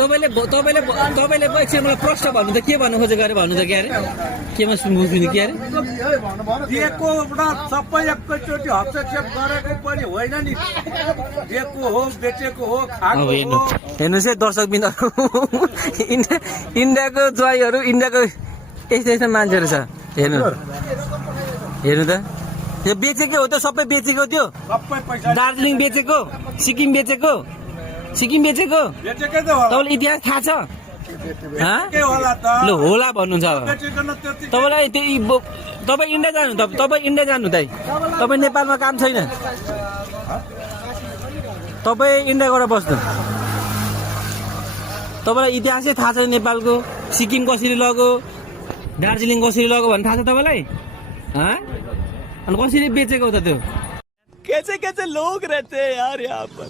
तपाईँले एकछिन मलाई प्रश्न भन्नु त के भन्नु खोजेको अरे भन्नु त के अरे केमा बुझ्दिनु के अरे दिएकोबाट सबै एकैचोटि हस्तक्षेप गरेको पनि होइन नि। दिएको हो, बेचेको हो, अब खाएको हेर्नु हो। हेर्नुहोस् है दर्शक बिन्दुहरू इन्डियाको ज्वाइँहरू इन्डियाको यस्तो यस्तो मान्छेहरू छ हेर्नु हेर्नु त यो बेचेकै हो त सबै बेचेको त्यो सबै पैसा दार्जिलिङ बेचेको सिक्किम बेचेको बेचेकै त होला। तपाईँलाई इतिहास थाहा छ हँ? के होला त? ल होला भन्नुहुन्छ अब बेचेको न त्यति। तपाईँलाई तपाईँ इन्डिया जानु तपाईँ इन्डिया जानु दाइ तपाईँ नेपालमा काम छैन तपाईँ इन्डिया गएर बस्नु तपाईँलाई इतिहासै थाहा छैन नेपालको सिक्किम कसरी लग्यो दार्जिलिङ कसरी लग्यो भन्ने थाहा छ तपाईँलाई हँ अनि कसरी बेचेको त त्यो कैसे कैसे लोग रहते हैं यार यहाँ पर।